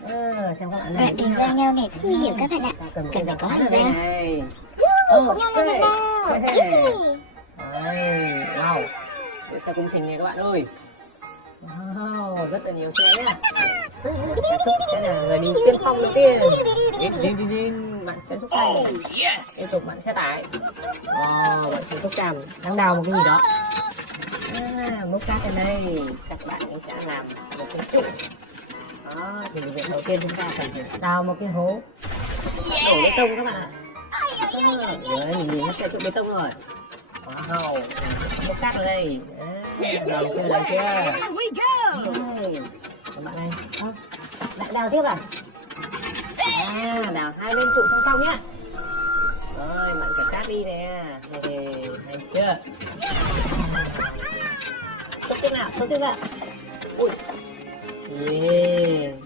Xem các bạn Đoạn này. đường giao nhau này rất nguy hiểm các bạn ạ. Cần Cần phải có hành đây lang. này. Cùng nhau lên lên nào. Đấy, wow. Đội xe công trình này các bạn ơi. Wow, rất là nhiều xe nhá. Sản xuất sẽ là người đi tiên phong đầu tiên. Bạn sẽ xúc xanh. Tiếp tục bạn xe tải. Bạn sẽ xúc tràm đang đào một cái gì đó. Múc cát ở đây. Các bạn sẽ làm một cái trụ. Đó, thì việc đầu tiên chúng ta phải đào một cái hố. Đổ bê tông các bạn ạ. Đấy, mình nhìn thấy trụ bê tông rồi. Wow, múc cát ở đây. Đầu kia, đầu kia. Các bạn này, lại đào tiếp à? Đào hai bên trụ song song nhá. Rồi, bạn phải cát đi nè. Hay chưa? Xúc tiếp nào, xúc tiếp nào. Ui. Yeah.